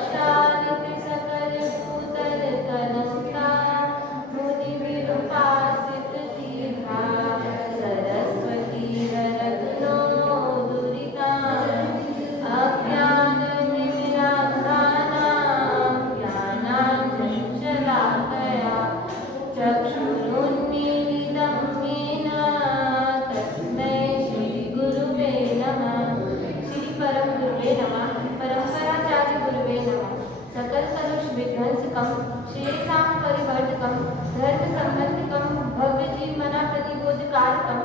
रक्षानिधि सकल भूतल कनका मुनि विरूपासित दीर्घा सरस्वती रत्नो दुरिता अज्ञाननिराधानां ज्ञानाञ्जनशलाकया चक्षुरुन्मीलितं येन तस्मै श्रीगुरुवे नमः। श्री परम गुरुवे नमः। परम्पराचार्य गुरुवे नमः। सकल कलुष विध्वंसकं श्रेयसां परिवर्धकं धर्म संबंधकं भव्य जीवमना प्रतिबोधकारकं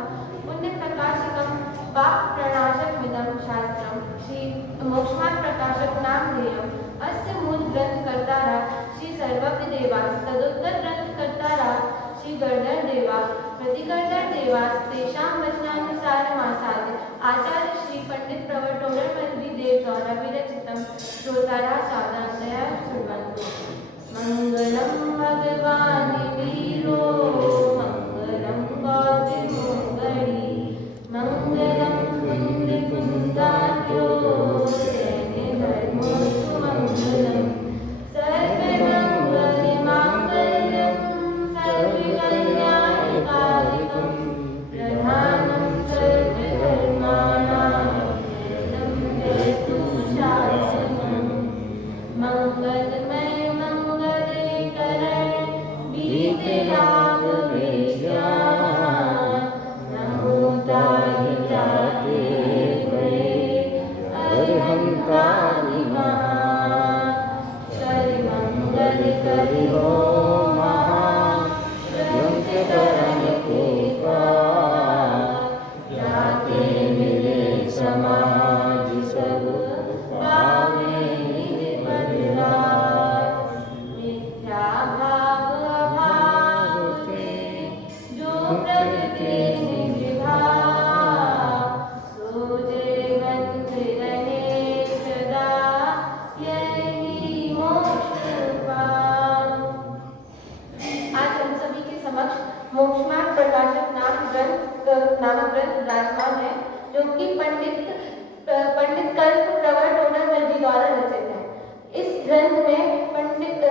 पुण्य प्रकाशकं पाप प्रणाशकमिदं शास्त्रं श्री मोक्षमार्ग प्रकाशक नामधेयम्। अस्य मूल ग्रंथ कर्तारा श्री सर्वज्ञ देवास तदुत्तर ग्रंथ कर्तारा श्री गणधर देवास प्रतिगणधर देवास तेषां वचनानुसारमासाद्य आचार्य श्री पंडित प्रवर्तोदरमल्लि देव द्वारा विरचितं श्रोतारः सावधानतया शृण्वन्तु। मंगलम भगवान वीरो मंगलम गौतमोगणी मंगलम कुंदकुंदाख्यो सैन्य धर्मोस्तु मंगलम सर्वमंगलमांगल्यं सर्वकल्याणकारिकं प्रधानं सर्वधर्माणां शरणं जयतु शासनम्। मंगलमय मंगले करण बीतलाभ विद्या नमो ताहि जाते गए अरहंकारी करि मंगल करि हो महा ग्रंथ करण कृपा जाते मिले समाज सब पावे निधि बलिराज। मिथ्या भाव अभाव से जो प्रगटे निज भाव सो जयवंत रहे सदा यही मोक्ष पाव। आज हम सभी के समक्ष मोक्षमार्ग प्रकाशक नामक ग्रंथ विराजमान है, जो कि पंडित कल्प प्रवर्तोदरमल्लि द्वारा रचित है। इस ग्रंथ में पंडित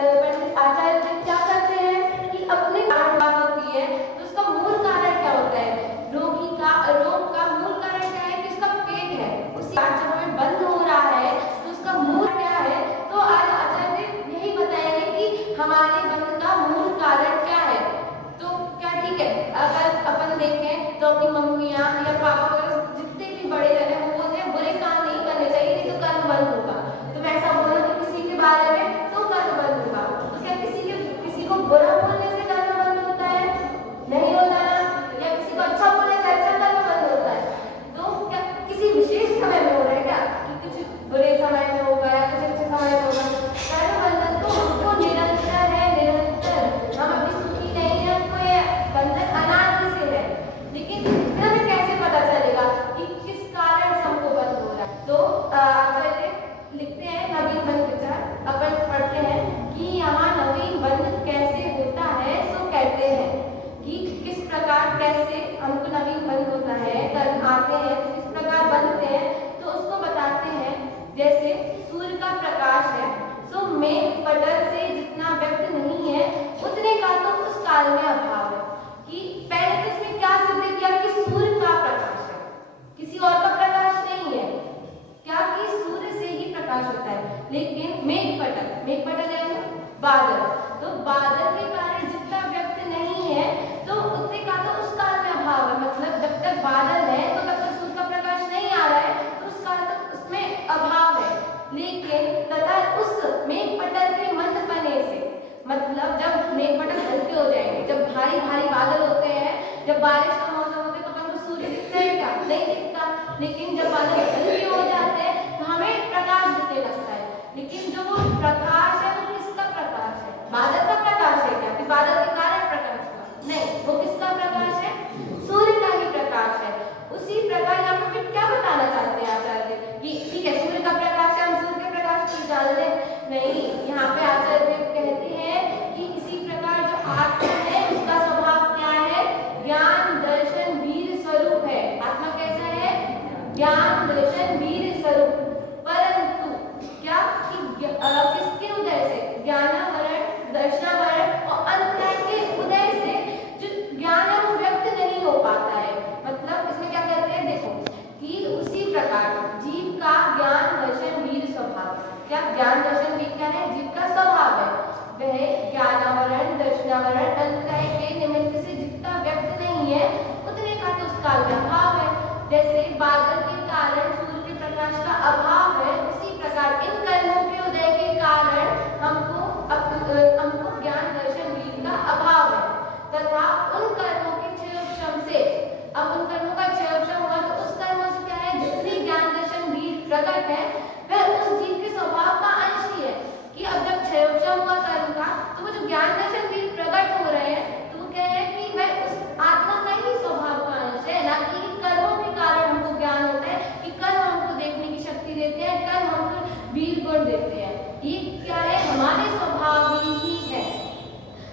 आचार्य क्या करते हैं कि अपने कारण होती है तो उसका मूल कारण क्या होता है, रोग का मूल कारण क्या है कि उसका पेट है। उसी जब हमें बंद हो रहा है तो उसका मूल क्या है, तो आज आचार्य यही बताएंगे कि हमारे बंद का मूल कारण क्या है। तो क्या ठीक है, अगर अपन देखें तो अपनी मम्मियाँ या पापा वगैरह जितने भी बड़े जन हैं वो बोलते हैं बुरे काम नहीं करने चाहिए, नहीं तो कर्म बंद होगा। तो वैसा बोलो कि किसी के बारे में तो कर्म बंद होगा। तो क्या किसी को बुरा बोलने से कर्म बंद होता है? नहीं होता ना। या किसी को अच्छा बोलने से अच्छा कर्म बंद होता है? तो क्या किसी विशेष समय में हो रहा है क्या कि कुछ बुरे समय में होगा या कुछ अच्छे समय में होगा? कर्म बंधन तो हमको निरंतर है, निरंतर। हम अभी सुखी नहीं है, हमको ये बंधन अनादि से है। लेकिन हमें कैसे पता चलेगा कि किस कारण से हमको बंद हो रहा है? तो आचार्य लिखते हैं नवीन बंध विचार। अपन पढ़ते हैं कि यहाँ नवीन बंध कैसे होता है। सो कहते हैं कि किस प्रकार कैसे हमको नवीन बंध होता है, कर्म आते हैं तो किस प्रकार बनते हैं, तो उसको बताते हैं। जैसे सूर्य का प्रकाश है, सो मेघ पटल से जितना व्यक्त नहीं है उतने का तो उस काल में अभाव है। कि पहले तो इसमें क्या सिद्ध किया कि सूर्य का प्रकाश है, किसी और का प्रकाश नहीं है। क्या कि सूर्य से ही प्रकाश होता है। लेकिन मेघ पटल यानी बादल, तो बादल के कारण जितना व्यक्त नहीं है तो उतने का तो उस काल में अभाव है। मतलब जब तक बादल है तो तब तक सूर्य का प्रकाश नहीं आ रहा है, तो उस काल तक उसमें अभाव है। लेकिन तथा उस मेघ पटल के मंद पने से, मतलब जब मेघ पटल हल्के हो जाएंगे, जब भारी भारी बादल होते हैं, जब बारिश का मौसम होता है तो अपन को सूर्य दिखता है क्या? नहीं दिखता। लेकिन जब बादल हल्के हो जाते हैं तो हमें प्रकाश दिखने लगता है। लेकिन जो वो प्रकाश है वो किसका प्रकाश है? बादल का प्रकाश है क्या कि बादल के कारण प्रकाश हुआ? नहीं, वो किसका प्रकाश है? सूर्य का ही प्रकाश है। उसी प्रकार यहाँ पे फिर क्या बताना चाहते हैं आचार्य कि ठीक है सूर्य का प्रकाश है, हम सूर्य के प्रकाश की डाल दें? नहीं, यहाँ पे आचार्य कहती है कि इसी प्रकार जो आत्मा है उसका स्वभाव क्या है? ज्ञान दर्शन वीर स्वरूप है। आत्मा कैसा है? ज्ञान दर्शन वीर स्वरूप। परंतु क्या कि प्रकट है वह उस जीव के स्वभाव का अंश ही है। कि अब जब क्षयोक्षम हुआ कर्म का, तो वो जो ज्ञान दर्शन भी प्रकट हो रहे हैं, तो वो कह रहे हैं कि वह उस आत्मा का ही स्वभाव का अंश है, ना कि कर्मों के कारण हमको ज्ञान होता है, कि कर्म हमको देखने की शक्ति देते हैं, कर्म हमको वीर गुण देते हैं। ये क्या है, हमारे स्वभाव ही है।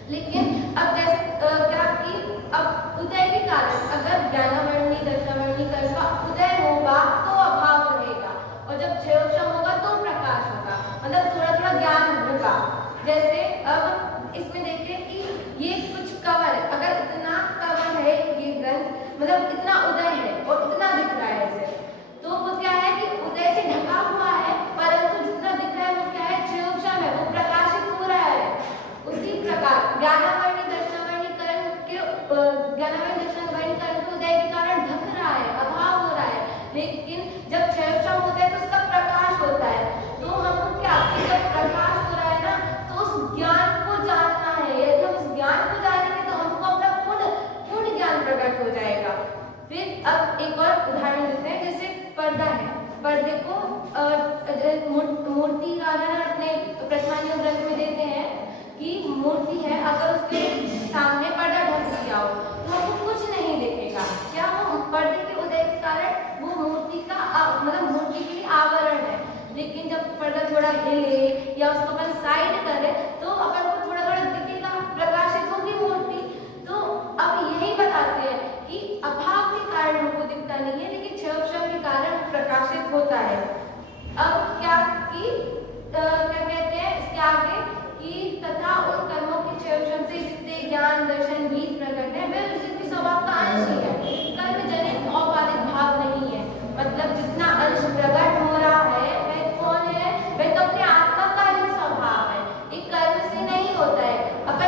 लेकिन अब जैसे क्या कि अब उदय के कारण अगर ज्ञानामणि दर्शनामणि कर्म का उदय होगा तो अभाव रहेगा, और जब क्षयोक्षम होगा तो प्रकाश होगा, मतलब थोड़ा थोड़ा ज्ञान होगा। जैसे अब इसमें देखिए कि ये कुछ कवर है, अगर इतना कवर है ये ग्रंथ, मतलब इतना उदय है और इतना दिख रहा है इसे, तो वो क्या है कि उदय से ढका हुआ है, परंतु जितना दिख रहा है वो क्या है, क्षयोक्षम है, वो प्रकाशित हो रहा है। उसी प्रकार ज्ञानामणि दर्शनामणि कर्म के ज्ञानामणि दर्शनामणि कर्म के उदय के कारण ढक रहा है, अभाव हो रहा है। लेकिन जब क्षयोक्षम होता है तो उसका प्रकाश होता है। तो हमको क्या, जब प्रकाश हो रहा है ना, तो उस ज्ञान को जानना है। यदि हम उस ज्ञान को जानेंगे तो हमको अपना पूर्ण ज्ञान प्रकट हो जाएगा। फिर अब एक और उदाहरण देते हैं, जैसे पर्दा है, पर्दे को मूर्तिकार अपने प्रधानियों ग्रंथ में देते हैं कि मूर्ति है, अगर उसके सामने पर्दा ढक दिया हो तो हमको कुछ नहीं दिखेगा। क्या वो पर्दे के उदय के कारण वो मूर्ति का मतलब मूर्ति के लिए आवरण है। लेकिन जब पर्दा थोड़ा हिले या उसको अपन साइड करे तो अपन को थोड़ा थोड़ा दिखेगा, प्रकाशित होगी मूर्ति। तो अब यही बताते हैं कि अभाव के कारण हमको दिखता नहीं है, लेकिन क्षयोक्षम के कारण प्रकाशित होता है। अब क्या कि क्या कहते हैं इसके आगे कि तथा उन कर्मों के क्षयोक्षम से जितने ज्ञान दर्शन बीज प्रकट है वह उस जीव के स्वभाव का अंश ही है, कर्म जनित औपाधिक भाव नहीं है। मतलब जितना अंश प्रकट हो रहा है वह कौन है, वह तो अपने आत्मा का ही स्वभाव है, एक कर्म से नहीं होता है। अपन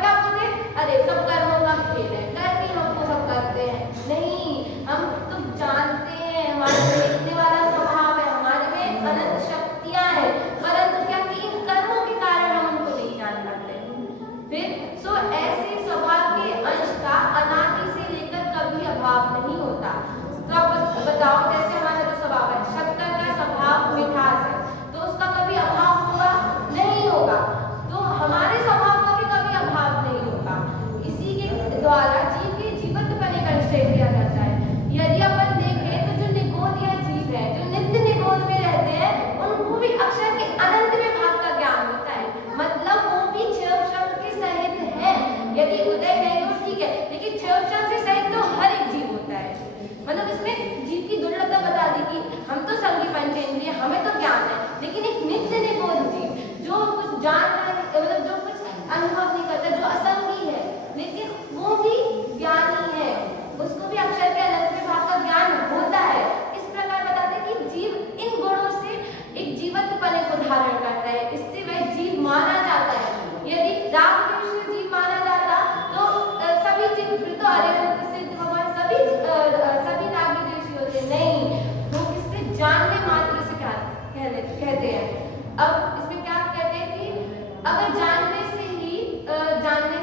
क्या बोलते हैं, अरे सब कर्मों का खेल है, कर्म ही हमको सब करते हैं। नहीं, हम तो जानते हैं हमारे देखने वाला स्वभाव है, हमारे में अनंत शक्तियां हैं, परंतु क्या कि इन कर्मों के कारण हम उनको नहीं जान पाते। फिर ऐसे स्वभाव के अंश का अनादि से लेकर कभी अभाव नहीं होता। तो अब बताओ, जैसे हमारा जो स्वभाव है, शक्कर का स्वभाव मिठास है, तो उसका कभी अभाव होगा नहीं होगा। तो हमारे स्वभाव का भी कभी अभाव नहीं होगा। इसी के द्वारा जीव के जीवत्वपने का निश्चय किया जाता है। यदि अपन देखें तो जो निगोद या जीव है, जो नित्य निगोद में रहते हैं, उनको भी अक्षर के अनंत में भाग का ज्ञान होता है, मतलब वो भी क्षयोक्षम के सहित है। यदि उदय नहीं हो ठीक है, लेकिन क्षयोक्षम से सहित तो हर एक जीव होता है। मतलब इसमें जीव की दुर्लभता बता दी कि हम तो संगी पंचेंद्रिय, हमें तो ज्ञान है, लेकिन एक नित्य निगोद जीव जो कुछ जान रहा है, मतलब जो कुछ अनुभव नहीं करता, जो असंगी है, लेकिन वो भी ज्ञानी है, उसको भी अक्षर के अनंत में भाग का ज्ञान होता है। इस प्रकार बताते हैं कि जीव इन गुणों से एक जीवत्वपने को धारण करता है, इससे वह जीव माना जाता है। यदि राग द्वेष से जीव माना जाता तो सभी जीव फिर तो अरिहंत सिद्ध भगवान सभी राग द्वेषी होते, नहीं, वो किससे जानने मात्र से कहते हैं। अब इसमें क्या कहते हैं कि अगर जानने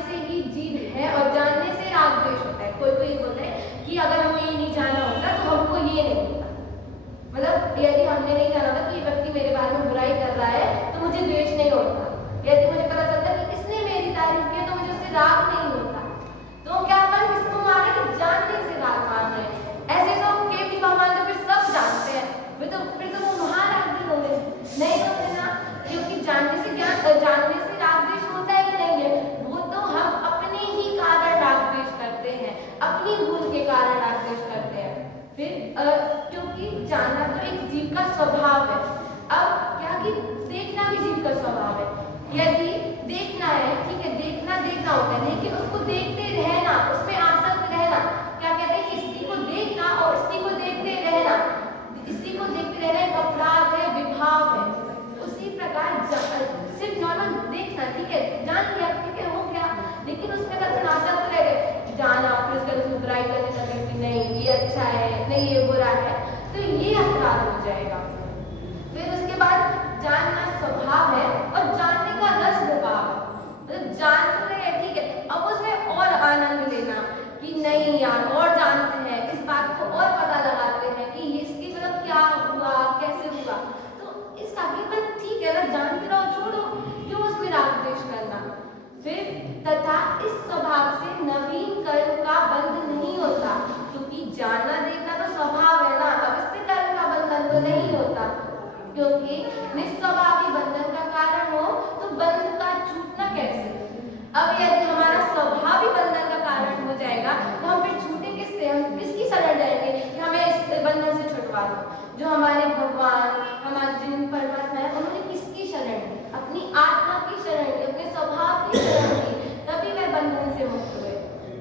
से ही जीव है और जानने से राग द्वेष होता है। कोई बोलता है कि अगर हमने ये नहीं जाना होता तो हमको ये नहीं होता, मतलब यदि हमने नहीं जाना होता तो ये व्यक्ति मेरे बारे में बुराई कर रहा है तो मुझे द्वेष नहीं होता। यदि मुझे पता चलता कि इसने मेरी तारीफ की तो मुझे उससे राग नहीं होता। तो क्या अपन किसको मान रहे हैं, जानने से राग मान रहे हैं। ऐसे तो केवल भगवान तो फिर सब जानते हैं, फिर तो वो महाराग हो गए, नहीं होते ना, क्योंकि जानने से राग द्वेष होता ही नहीं है। वो तो हम अपने ही कारण राग द्वेष करते हैं, अपनी भूल के कारण राग द्वेष करते हैं। फिर क्योंकि जानना तो एक जीव का स्वभाव है। अब क्या कि देखना भी जीव का स्वभाव है। यदि देखना है ठीक है, देखना होता है, लेकिन उसको देखते रहना, उसमें आसक्त रहना, क्या कहते हैं, स्त्री को देखना और स्त्री को देखते रहना, स्त्री को देखते रहना एक अपराध है, विभाव है। उसी प्रकार सिर्फ नॉर्मल देखना ठीक है, जान लिया ठीक है, हो गया, लेकिन उसमें अगर आसक्त रह गए, जाना फिर उसका बुराई करने लगे कि नहीं ये अच्छा है, नहीं ये बुरा है, तो ये अपराध हो जाएगा। फिर उसके बाद जानना स्वभाव है और जानने का रस भाव है, मतलब जान तो रहे हैं ठीक है, अब उसमें और आनंद लेना कि नहीं यार और जानते हैं, इस बात को और पता लगाते हैं कि इसकी मतलब क्या हुआ कैसे हुआ, जानना देखना तो स्वभाव है ना, अब इससे कर्म का बंधन तो नहीं होता, क्योंकि निस्वभावी बंधन का कारण हो तो बंध का छूटना कैसे। अब यदि हमारा स्वभाव ही बंधन का कारण हो जाएगा तो हम फिर छूटे किससे, हम किसकी शरण जाएंगे कि हमें इस बंधन से छुटवा दो। जो हमारे भगवान, हमारे जिन परमात्मा है, उन्होंने किसकी शरण ली, अपनी आत्मा की शरण ली, अपने स्वभाव की शरण ली, तभी वह बंधन से मुक्त हुए।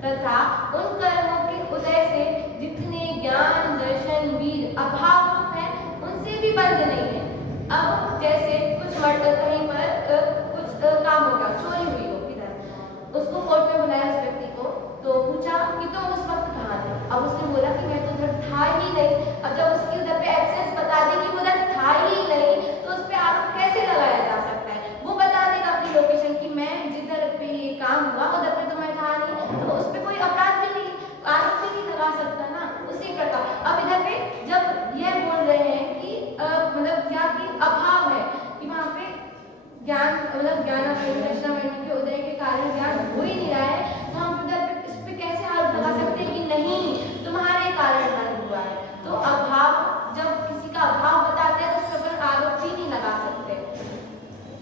तथा उन कर्मों के उदय से जितने ज्ञान दर्शन वीर अभाव रूप है उनसे भी बंध नहीं है। अब जैसे कुछ मर्द कहीं पर कुछ काम होगा, चोरी हुई हो इधर, उसको कोर्ट में बुलाया उस व्यक्ति को, तो पूछा कि तुम उस वक्त कहाँ थे। अब उसने बोला कि मैं तो उधर था ही नहीं। अब जब उसकी उधर पे एब्सेंस बता दी कि उधर था ही नहीं, तो उस पर आरोप कैसे लगाया जा सकता है। वो बता देगा अपनी लोकेशन कि मैं जिधर पे ये काम हुआ उधर पे तो मैं था नहीं, तो उस पर कोई अपराध भी नहीं, आरोप भी नहीं लगा सकता ना। उसी प्रकार अब इधर पे जब यह बोल रहे हैं कि मतलब क्या कि अभाव है कि वहाँ पे ज्ञान मतलब ज्ञान के उदय के कारण ज्ञान हो ही नहीं रहा है, तो हम इधर पे इस पे कैसे आरोप लगा सकते हैं कि नहीं तुम्हारे कारण बंद हुआ है। तो अभाव, जब किसी का अभाव बताते हैं तो उस पर आरोप ही नहीं लगा सकते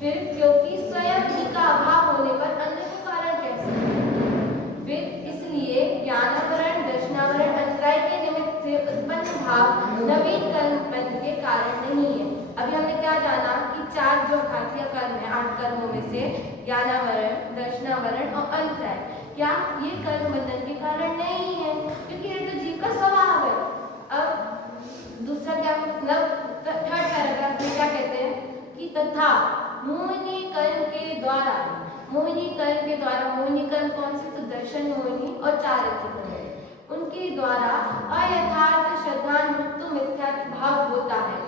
फिर, क्योंकि स्वयं ही का अभाव होने पर अन्य को कारण कैसे। फिर इसलिए ज्ञानावरण दर्शनावरण अंतराय के निमित्त से उत्पन्न भाव नवीन कर्म बंध के कारण नहीं है। अभी हमने क्या जाना कि चार जो घातीय कर्म है 8 कर्मों में से ज्ञानावरण दर्शनावरण और अंतराय, क्या ये कर्म बंधन के कारण नहीं है, क्योंकि ये तो जीव का स्वभाव है। अब दूसरा क्या मतलब थर्ड पैराग्राफ में क्या कहते हैं कि तथा मोहिनी कर्म के द्वारा, मोहिनी कर्म के द्वारा, मोहिनी कर्म कौन से, तो दर्शन मोहिनी और चारित्र मोहिनी, उनके द्वारा अयथार्थ श्रद्धानुक्त मिथ्यात्व भाव होता है।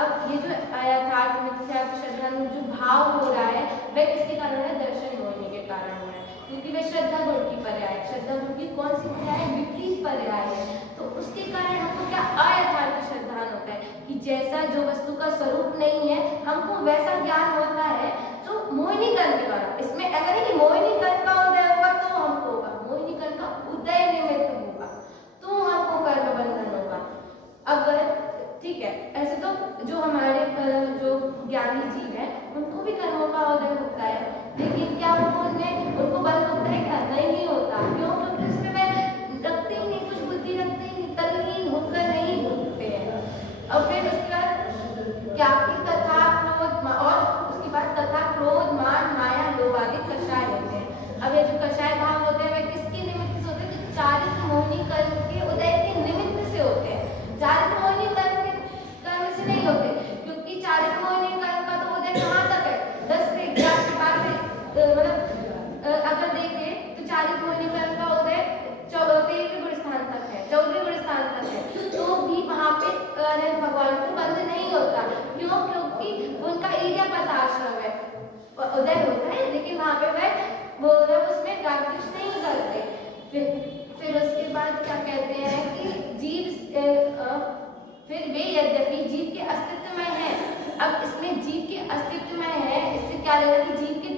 अब ये जो अयथार्थ मिथ्यात्व श्रद्धानुक्त जो भाव हो रहा है वह किसके कारण है, दर्शन मोहिनी के कारण हो रहा है, क्योंकि वह श्रद्धा गुण की पर्याय, श्रद्धा गुण की कौन सी पर्याय, विपरीत पर्याय है। तो उसके कारण हमको क्या अयथार्थ श्रद्धान होता है कि जैसा जो वस्तु का स्वरूप नहीं है हमको वैसा ज्ञान होता है, तो मोहिनी कर्म के द्वारा। इसमें अगर है कि मोहिनी कर्म का उदय होगा तो हमको होगा, मोहिनी कर्म का उदय निमित्त होगा तो हमको कर्म बंधन होगा। अगर ठीक है, ऐसे तो जो हमारे जो ज्ञानी जीव है उनको भी कर्मों का उदय होता है, लेकिन क्या उनको बंद होता है, क्या नहीं होता। क्यों, क्योंकि उसमें वह रखते ही नहीं, कुछ बुद्धि रखते ही नहीं, तल्लीन होकर नहीं होते हैं। अब फिर उसके बाद क्या तथा क्रोध और उसके बाद तथा क्रोध मान माया लोभ आदि कषाय होते हैं। अब ये जो कषाय भाव होते हैं वे किसके निमित्त से होते हैं, जो चारित्र मोहिनी कर्म के उदय के निमित्त से होते हैं। चारित्र मोहिनी कर्म से नहीं होते, क्योंकि चारित्र मोहिनी कर्म का तो उदय कहाँ तक है, 10 से 11 के बाद मतलब अगर देखें तो चारित्र मोहिनी कर्म का उदय 13वें गुण स्थान तक है, 14वें गुण स्थान तक है, तो भी वहाँ पे भगवान को बंध नहीं होता। क्यों, क्योंकि उनका इर्यापत आश्रम है, उदय होता है लेकिन वहाँ पे वह उसमें रागद्वेष नहीं करते। फिर उसके बाद क्या कहते हैं कि जीव फिर वे यद्यपि जीव के अस्तित्व में है। अब इसमें जीव के अस्तित्व में है, इससे क्या लगेगा कि जीव के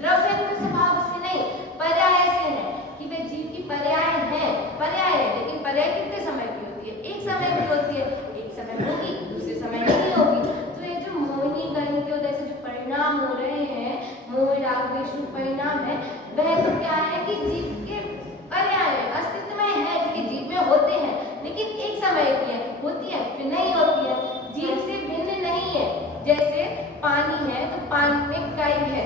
द्रव्य स्वभाव से नहीं पर्याय से है, कि वे जीव की पर्याय है, पर्याय है, लेकिन पर्याय कितने समय की होती है, एक समय की होती है, एक समय होगी दूसरे समय नहीं होगी। तो ये जो मोहिनी कर्म के उदय से जो परिणाम हो रहे हैं, मोह राग द्वेष परिणाम है, वह तो क्या है कि जीव के पर्याय है, अस्तित्व में है, कि जीव में होते हैं लेकिन एक समय की है, होती है फिर नहीं होती है, जीव से भिन्न नहीं है। जैसे पानी है तो पानी में काई है,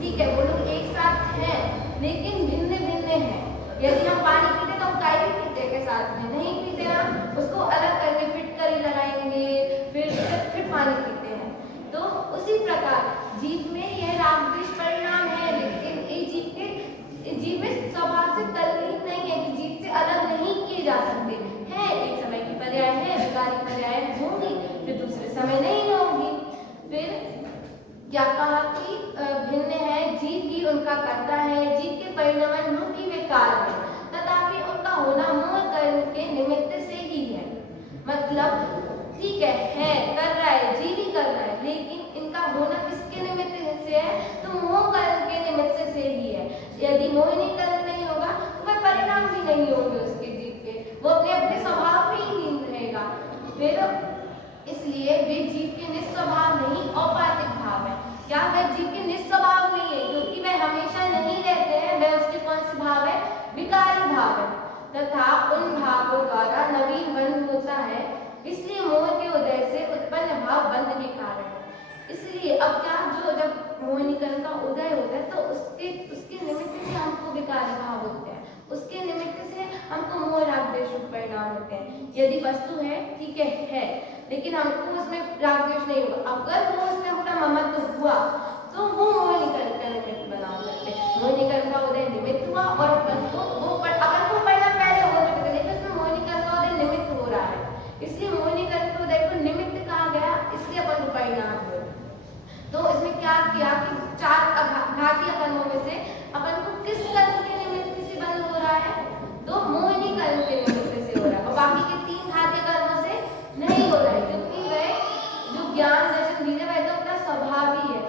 ठीक है, वो लोग एक साथ हैं लेकिन भिन्न भिन्न हैं। यदि हम पानी पीते तो हम काई भी पीते के साथ में नहीं पीते ना, उसको अलग करके फिटकरी लगाएंगे फिर पानी पीते हैं। तो उसी प्रकार जीव में यह राग द्वेष परिणाम है, लेकिन जीव में स्वभाव से तल्लीन नहीं है कि जीव से अलग नहीं किए जा सकते हैं। एक समय की पर्याय है, विकारी पर्याय होंगी, फिर दूसरे समय नहीं होंगी। फिर क्या कहा कि भिन्न है, जीव ही उनका करता है, जीव के परिणाम रूपी वे कार्य है, तथापि उनका होना मोह कर्म के निमित्त से ही है। मतलब ठीक है कर रहा है, जीव ही कर रहा है, लेकिन इनका होना किसके निमित्त से है, तो मोह कर्म के निमित्त से ही है। यदि मोहिनी कर्म नहीं होगा तो वह परिणाम भी नहीं होंगे उसके जीव के, वो अपने अपने स्वभाव फिर इसलिए वे जीव के निस्वभाव नहीं औपाधिक भाव है। क्या वह जीव के निस्वभाव नहीं है, क्योंकि वह हमेशा नहीं रहते हैं, वह उसके कौन से भाव है, विकारी भाव है, तथा उन भावों द्वारा नवीन बंध होता है, इसलिए मोह के उदय से उत्पन्न भाव बंध के कारण है। इसलिए अब क्या, जो जब मोहिनीकरण का उदय होता है तो उसके निमित्त से हमको विकारी भाव होते हैं, उसके निमित्त से हमको मोह राग द्वेष परिणाम होते हैं। यदि वस्तु है, ठीक है, लेकिन हमको उसमें राग द्वेष नहीं होगा, अगर वो उसमें अपना ममत्व हुआ तो वो मोहिनीकरण का निमित्त बना सकते हैं। मोहिनीकरण का उदय निमित्त हुआ और अपन को परिणाम पहले हो चुके थे, लेकिन उसमें मोहिनीकरण का उदय निमित्त हो रहा है, इसलिए मोहिनीकरण के उदय को निमित्त कहा गया, इसलिए अपन को परिणाम हुए। तो इसमें क्या किया कि 4 घातीय कर्मों में से अपन को किस कर्म के निमित्त से बंध हो रहा है, तो मोहिनीकरण के निमित्त से हो रहा है, और बाकी के 3 घातीय कर्मों से नहीं हो रहा है, क्योंकि वह जो ज्ञान दर्शन विजय वह तो अपना स्वभाव ही है।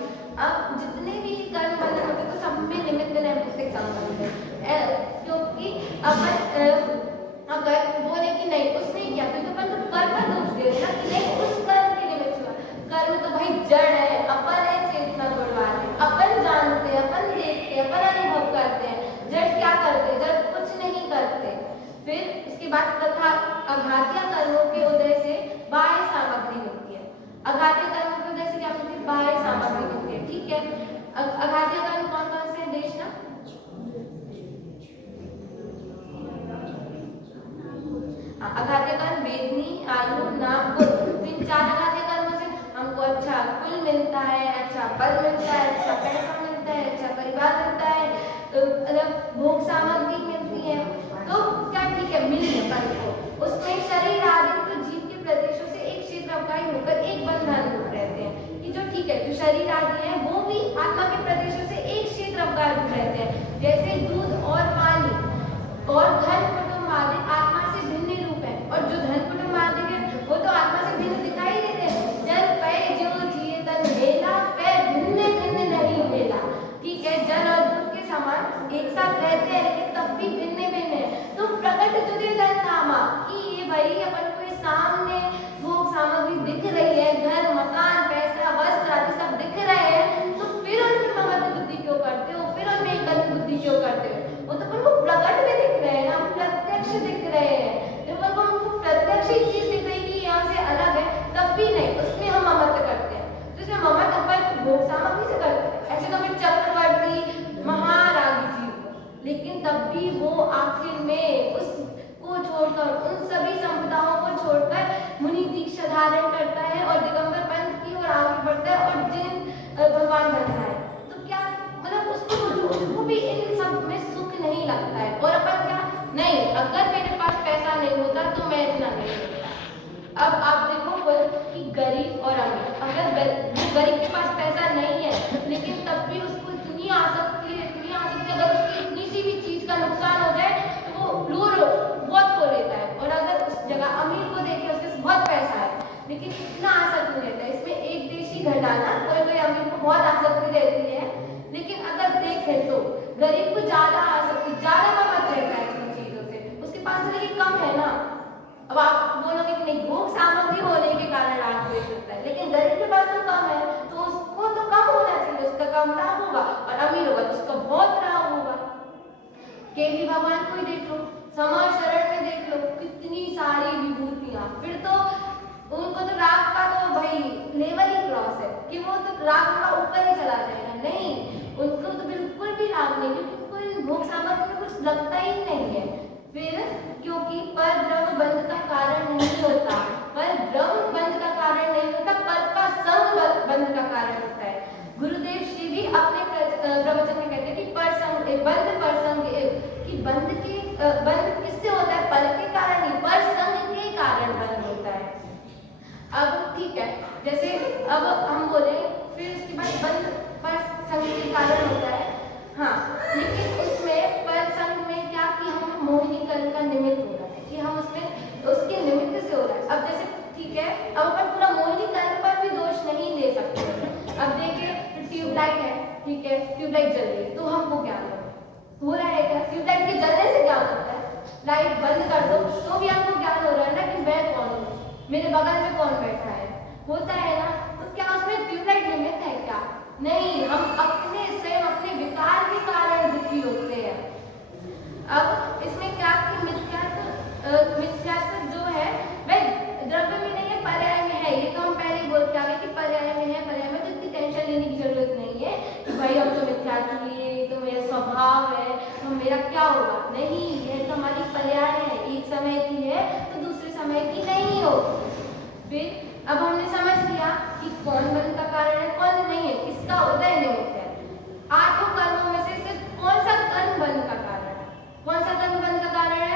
अब जितने भी कर्म बंधन होते तो सब में निमित्त नैमित्तिक संबंध है, क्योंकि अपन अगर बोले कि नहीं उसने क्या, क्योंकि अपन तो कर्म पर दोष दे रहे ना कि नहीं उस कर्म के निमित्त हुआ, कर्म तो भाई जड़ है, अपन है चेतना गुणवान है, अपन जानते हैं, अपन देखते हैं, अपन अनुभव करते हैं, जड़ क्या करते, जड़ कुछ नहीं करते। फिर इसके बाद तथा अघातीय कर्मों के उदय से बाह्य सामग्री होती है, अघातीय कर्मों के उदय से क्या होती है, बाह्य सामग्री होती है, ठीक है। अघातीय कर्म कौन कौन से देश ना, अघातीय कर्म वेदनी, आयु, नाम, कुल, इन 4 अघातीय कर्मों से हमको अच्छा कुल मिलता है, अच्छा पद मिलता है, अच्छा पैसा मिलता है, अच्छा परिवार मिलता है, मतलब भोग सामग्री मिलती है, तो क्या ठीक है मिल गया अपन को। उसमें शरीर आदि तो जीव के प्रदेशों से एक क्षेत्र अवकाही होकर एक बंधन रूप रहते हैं, कि जो ठीक है जो शरीर आदि है वो भी आत्मा के प्रदेशों से एक क्षेत्र अवकाही रूप रहते हैं, जैसे दूध और पानी और धन कुटुंब आदि आत्मा से भिन्न रूप है, और जो धन कुटुंब आदि है वो तो आत्मा से भिन्न दिखाई देते हैं, जल पय जो जिए तन मेला पय भिन्न भिन्न नहीं मेला, ठीक है, जल और दूध के समान एक साथ रहते हैं लेकिन तब भी भिन्न भिन्न है। तो प्रकट तुझे धन धामा कि ये भाई अपन को सामने भोग सामग्री दिख रही है, घर मकान पैसा वस्त्र आदि सब दिख रहे हैं, तो फिर उनमें ममत्व बुद्धि क्यों करते हो, फिर उनमें एकत्व बुद्धि क्यों करते हो, वो तो अपन को प्रकट में दिख रहे हैं ना, प्रत्यक्ष दिख रहे हैं, जब अपन को प्रत्यक्ष ही चीज दिख रही कि यहाँ से अलग है, तब भी नहीं उसमें हम ममत्व करते हैं, तो इसमें ममत्व अपन भोग सामग्री से करते हैं। ऐसे तो फिर चक्रवर्ती महारागी जी, लेकिन तब भी वो आखिर में उसको छोड़कर उन सभी संपदाओं को छोड़कर मुनि दीक्षा धारण करता है और दिगंबर पंथ की ओर आगे बढ़ता है और जिन भगवान बनता है, तो क्या मतलब उसको भी इन सब में सुख नहीं लगता है, और अपन क्या नहीं, अगर मेरे पास पैसा नहीं होता तो मैं इतना नहीं होता। अब आप देखो कि गरीब और अमीर, अगर गरीब के पास पैसा नहीं है लेकिन तब भी उसको इतनी आसक्ति है, अगर उसकी इतनी सी भी चीज का नुकसान हो जाए तो वो लूर बहुत हो लेता है, और अगर उस जगह अमीर को देखे उसके पास बहुत पैसा है लेकिन इतना आसक्ति नहीं रहता है। इसमें एक देशी घटाना, कोई अमीर को बहुत आसक्ति रहती है, लेकिन अगर देखें तो गरीब को ज्यादा आसक्ति, ज्यादा ममत्व रहता है इन चीजों से, उसके पास तो लेकिन कम है ना। अब आप बोलोगे कि नहीं भोग सामग्री होने के कारण राग द्वेष होता है, लेकिन गरीब के पास तो कम है तो उसको तो कम होना चाहिए, उसका कम लाभ होगा, और अमीर होगा तो उसका बहुत लाभ होगा। केवी भगवान को ही देख लो, समा शरण में देख लो, कितनी सारी विभूतियां, फिर तो उनको तो राग का तो भाई लेवल ही क्रॉस है कि वो तो राग का ऊपर ही चला जाएगा, नहीं उनको तो बिल्कुल भी राग नहीं, क्योंकि उनको भोग सामग्री में कुछ लगता ही नहीं है। फिर क्योंकि पर ब्रह्म बंध का कारण नहीं होता, पर ब्रह्म बंध का कारण नहीं होता, पर का संग बंध का कारण होता है। गुरुदेव श्री भी अपने प्रवचन में कहते हैं कि पर संग बंध पर संग, कि बंध किससे होता है, पर के कारण नहीं, पर संग के कारण बंध होता है। अब ठीक है, जैसे अब हम बोले फिर उसके बाद बंध पर संग के कारण होता है, हाँ, लेकिन उसमें पर संग में क्या कि हम मोहिनीकरण का निमित्त हो रहा है, कि हम उसमें उसके निमित्त से हो रहा है। अब जैसे ठीक है, अब अपन पूरा मोहिनीकरण पर भी दोष नहीं दे सकते। अब देखिए ट्यूबलाइट है, ठीक है, ट्यूबलाइट जल रही है तो हमको ज्ञान हो रहा है क्या, ट्यूबलाइट के जलने से ज्ञान होता है, लाइट बंद कर दो तो भी हमको ज्ञान हो रहा है ना कि मैं कौन हूँ, मेरे बगल में कौन बैठा है, होता है ना। तो क्या उसमें ट्यूबलाइट निमित्त है क्या? नहीं, हम अपने स्वयं अपने विकार के कारण दुखी होते हैं। अब इसमें क्या कि मिथ्यात्व जो है वह द्रव्य में नहीं है, पर्याय में है। ये तो हम पहले ही बोल के आ गए कि पर्याय में है। पर्याय में तो इतनी टेंशन लेने की जरूरत नहीं है कि भाई हम तो मिथ्यात्व लिए, तो मेरा स्वभाव है, तो मेरा क्या होगा। नहीं, यह तो हमारी पर्याय है, एक समय की है तो दूसरे समय की नहीं होगी। फिर अब हमने समझ लिया कि कौन बंध का कारण है, कौन नहीं है, इसका उदय निमित्त है। 8 कर्मों में से सिर्फ कौन सा कर्म बंध का कारण है? कौन सा कर्म बंध का कारण है?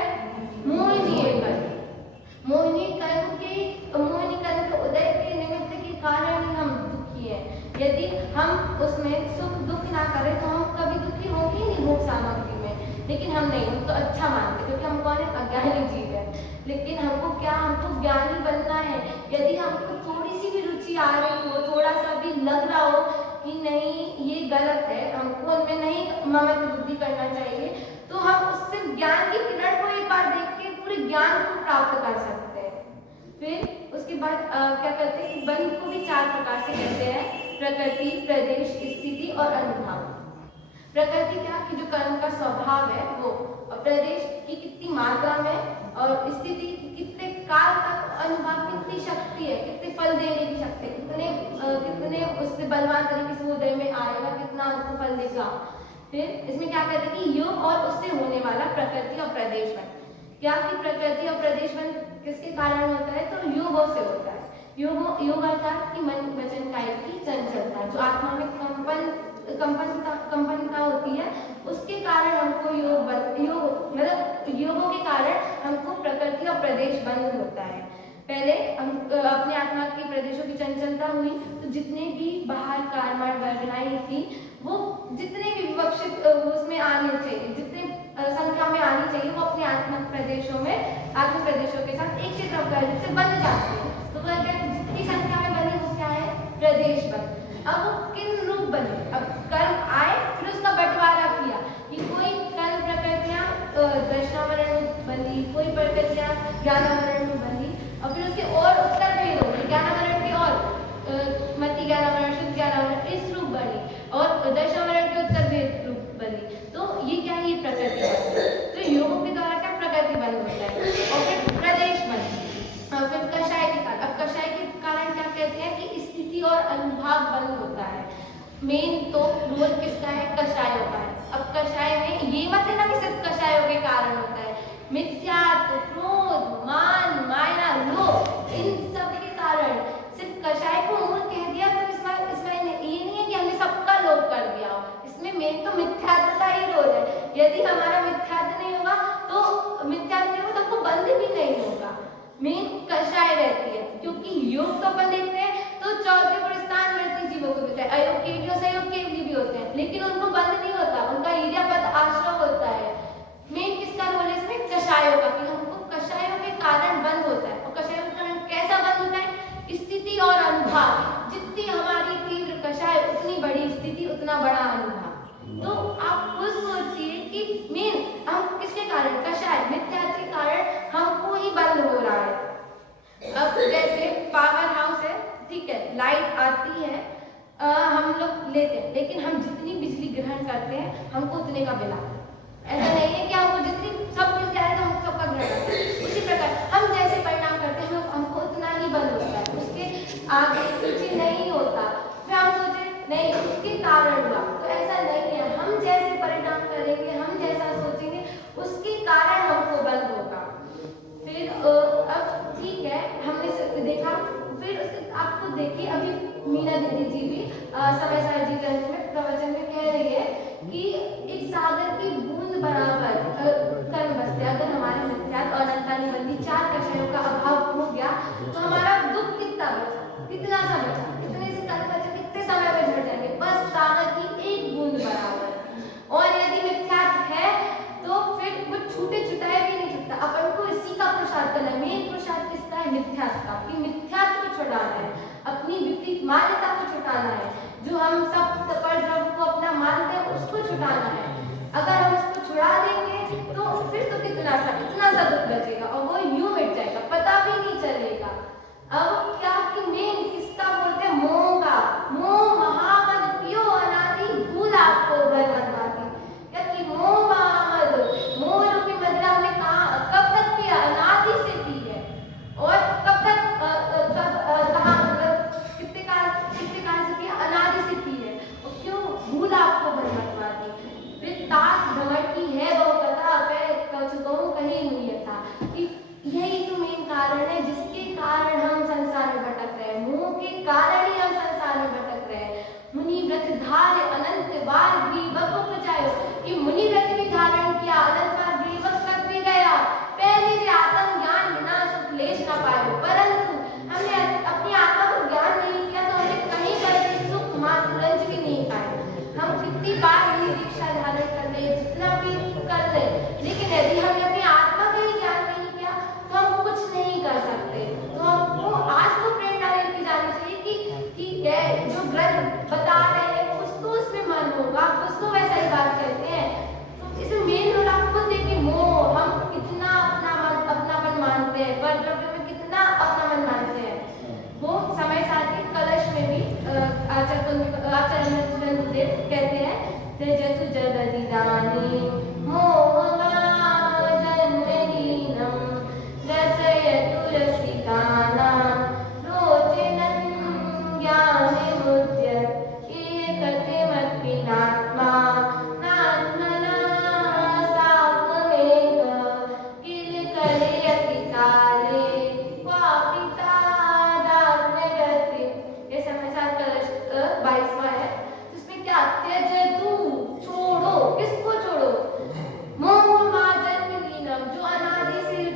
मोहिनी कर्म। मोहिनी कर्म के उदय के निमित्त के कारण ही हम दुखी है। यदि हम उसमें सुख दुख ना करें तो हम कभी दुखी होंगे ही नहीं भोग सामग्री में। लेकिन हम नहीं, हम तो अच्छा मानते, क्योंकि हम कौन है? अज्ञानी जीव है। लेकिन हमको क्या, हमको ज्ञानी बनना है। यदि हमको थोड़ी सी भी रुचि आ रही हो, थोड़ा सा भी लग रहा हो कि नहीं ये गलत है, हमको उनमें नहीं ममत्व बुद्धि करना चाहिए, तो हम उससे ज्ञान की किरण को एक बार देख के पूरे ज्ञान को प्राप्त कर सकते हैं। फिर उसके बाद क्या करते हैं कि बंध को भी 4 प्रकार से कहते हैं: प्रकृति, प्रदेश, स्थिति और अनुभाव। प्रकृति क्या कि जो कर्म का स्वभाव है वो, और प्रदेश की कितनी मात्रा में, और स्थिति कितने काल तक, अनुभाव कितनी शक्ति है, कितने फल देने की शक्ति, कितने उससे बलवान तरीके से उदय में आएगा, कितना उसको फल देगा। फिर इसमें क्या कहते हैं कि योग और उससे होने वाला प्रकृति और प्रदेश बन। क्या कि प्रकृति और प्रदेश बन किसके कारण होता है? तो योगों से होता है। योग अर्थात कि मन वचन काय की चंचलता, जो आत्मा में कंपनता होती है, उसके कारण हमको योगों के कारण हमको प्रकृति और प्रदेश बंध होता है। पहले हम अपने आत्मा की प्रदेशों की चंचलता हुई, तो जितने भी बाहर कर्मण वर्गनाएं थी वो जितने भी विवक्षित उसमें आने चाहिए, जितने संख्या में आनी चाहिए, वो अपने आत्मिक प्रदेशों के साथ एक क्षेत्र से बन जाती है। तो वह जितनी संख्या में बनी वो क्या है? प्रदेश बन। अब वो किन रूप बने? अब कर्म आए, फिर उसका बंटवारा किया कि कोई कर्म प्रकृतियां दर्शनावरण में बंधी, कोई प्रकृतियां ज्ञानावरण में बंधी, और फिर उसके और उत्तर भेद हो गए, ज्ञानावरण के और मति ज्ञानावरण, शुद्ध ज्ञानावरण, इस रूप बनी, और दर्शनावरण के उत्तर भेद रूप बनी। तो ये क्या है? ये प्रकृति बन। तो योगों के द्वारा क्या प्रकृति बंद होता है, और फिर प्रदेश बन, और फिर कषाय के कारण। अब कषाय के कारण क्या कहते हैं कि स्थिति और अनुभाव बंद होता है। मेन तो रोल किसका है? कषायों का है। अब कषाय में ये मत है ना कि सिर्फ कषायों के कारण होता है, मिथ्यात्व, क्रोध, मान, माया, लोभ, इन सब के कारण। सिर्फ कषाय को मूल कह दिया तो इसमें ये नहीं है कि हमने सबका लोभ कर दिया। इसमें मेन तो मिथ्यात्व का ही रोल है। यदि हमारा मिथ्यात्व नहीं होगा तो हमको बंध भी नहीं होगा। मेन कषाय रहती है, क्योंकि योग तो अपन देखते हैं तो चौथे पुरस्तान वृत्ति जीवों को मिलता है, अयोग केवली और सहयोग केवली भी होते हैं, लेकिन उनको बंध नहीं होता, उनका ईर्ष्यापद आश्रय होता है। मेन किसका रोल है इसमें? कषायों का, कि हमको कषायों के कारण बंद होता है। और कषायों के कारण कैसा बंद होता है? स्थिति और अनुभाव। जितनी हमारी तीव्र कषाय उतनी बड़ी स्थिति, उतना बड़ा अनुभाव। तो आप खुद सोचिए कि मेन हम किसके कारण? कषाय, मिथ्यात्व के कारण हमको ही बंद हो रहा है। अब जैसे पावर हाउस है, ठीक है, लाइट आती है, हम लोग लेते हैं, लेकिन हम जितनी बिजली ग्रहण करते हैं हमको उतने का बिल आता है। ऐसा नहीं है कि हमको जितनी सब मिल जाए तो हम सबका ग्रहण करते हैं। उसी प्रकार हम जैसे परिणाम करते हैं हमको उतना ही बंद होता है, उसके आगे पीछे नहीं होता। फिर हम सोचे नहीं उसके कारण हुआ, तो ऐसा नहीं है। हम जैसे परिणाम करेंगे, हम जैसा सोचेंगे, उसके कारण हमको बंद होगा। फिर अब ठीक है, हमने देखा। फिर आपको देखिए, अभी मीना दीदी जी भी समय सारजी ग्रंथ में प्रवचन में कह रही है कि एक सागर की बूंद बराबर कर्म बसते। अगर हमारे मिथ्यात्व और अनंता निबंधी 4 कषायों का अभाव हो गया तो हमारा दुख कितना बचा? कितना सा बचा? कितने से कर्म बचा? कितने समय में झड़ जाएंगे? बस सागर की एक बूंद बराबर। और यदि मिथ्यात्व है तो फिर वो छूटे छुटाए भी नहीं छूटता। अपन को इसी का प्रसाद करना है। मेन प्रसाद किसका है? मिथ्यात्व का, कि मिथ्यात्व को छुड़ाना है, अपनी विपरीत मान्यता को छुटाना है, जो हम सब परद्रव्य को अपना मानते हैं उसको छुटाना है। अगर हम उसको छुड़ा देंगे तो फिर तो इतना सा दुख बचेगा, और वो यूं मिट जाएगा, पता भी नहीं चलेगा।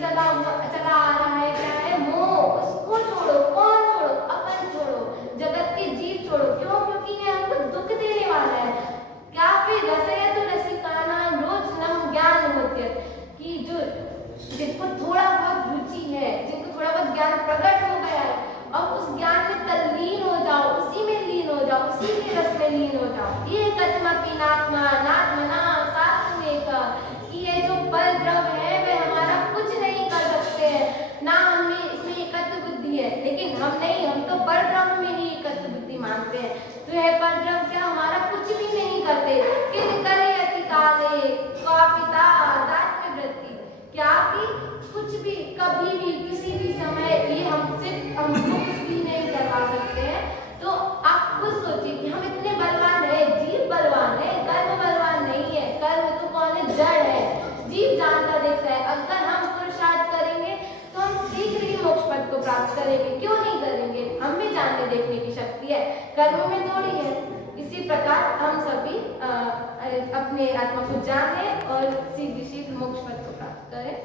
चला आ रहा है क्या है? मोह। उसको छोड़ो। कौन छोड़ो? अपन छोड़ो, जगत के जीव छोड़ो। क्यों? क्योंकि ये हमको दुख देने वाला है। क्या? फिर रसयतु रसिकानां रोचनम ज्ञानमुद्यत, कि जो जिनको थोड़ा बहुत रुचि है, जिनको थोड़ा बहुत ज्ञान प्रकट हो गया है, अब उस ज्ञान में तल्लीन हो जाओ, उसी में लीन हो जाओ, उसी के रस में लीन हो जाओ। ये कथमपि नात्मा नात्मना सात्विक, कि ये जो पर द्रव्य है वह हमारा कुछ नहीं कर सकते हैं, ना हमें इसमें एकत्व बुद्धि है। लेकिन हम नहीं, हम तो पर द्रव्य में ही एकत्व बुद्धि मानते हैं। तो यह पर द्रव्य क्या हमारा कुछ भी नहीं करते। किन करे अति काले कापिता दात्म्य वृत्ति, क्या कि कुछ भी कभी भी किसी भी समय ये हमको कुछ भी नहीं करवा सकते हैं। तो आप खुद सोचिए कि हम इतने बलवान है, जीव बलवान है, कर्म बलवान नहीं है। कर्म तो कौन है? जड़ है, जीव जानता देखता है। अगर हम पुरुषार्थ करेंगे तो हम शीघ्र ही मोक्ष पद को प्राप्त करेंगे। क्यों नहीं करेंगे? हम में जानने देखने की शक्ति है, कर्म में थोड़ी है। इसी प्रकार हम सभी अपने आत्मा को जाने और शीघ्र मोक्ष पद को प्राप्त करें।